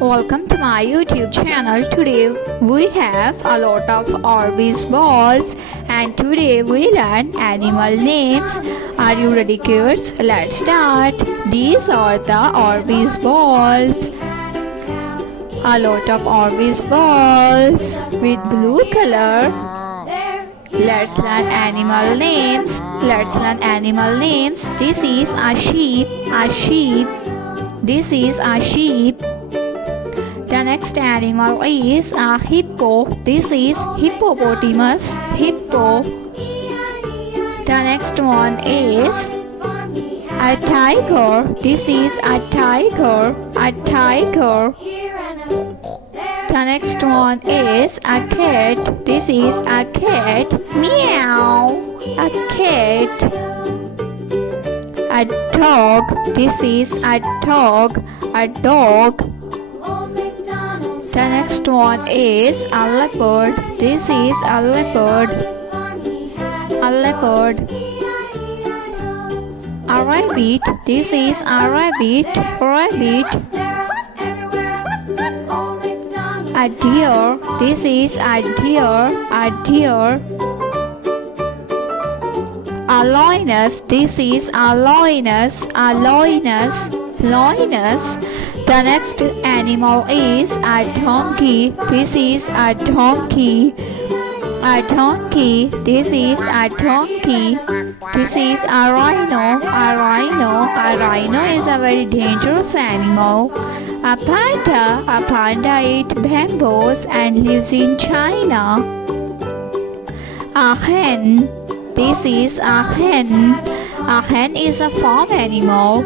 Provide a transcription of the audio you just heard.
Welcome to my YouTube channel. Today we have a lot of Orbeez balls and today we learn animal names. Are you ready, kids? Let's start. These are the Orbeez balls. A lot of Orbeez balls with blue color. Let's learn animal names. This is a sheep. This is a sheep. The next animal is a hippo. This is hippopotamus. The next one is a tiger. This is a tiger. The next one is a cat. This is a cat. Meow. A cat. A dog. This is a dog. The next one is a leopard. This is a leopard. A rabbit. This is a rabbit. A deer. This is a deer. A lioness. This is a lioness. The next animal is a donkey. This is a donkey. This is a donkey. This is a rhino. A rhino is a very dangerous animal. A panda eats bamboos and lives in China. A hen. This is a hen. A hen is a farm animal.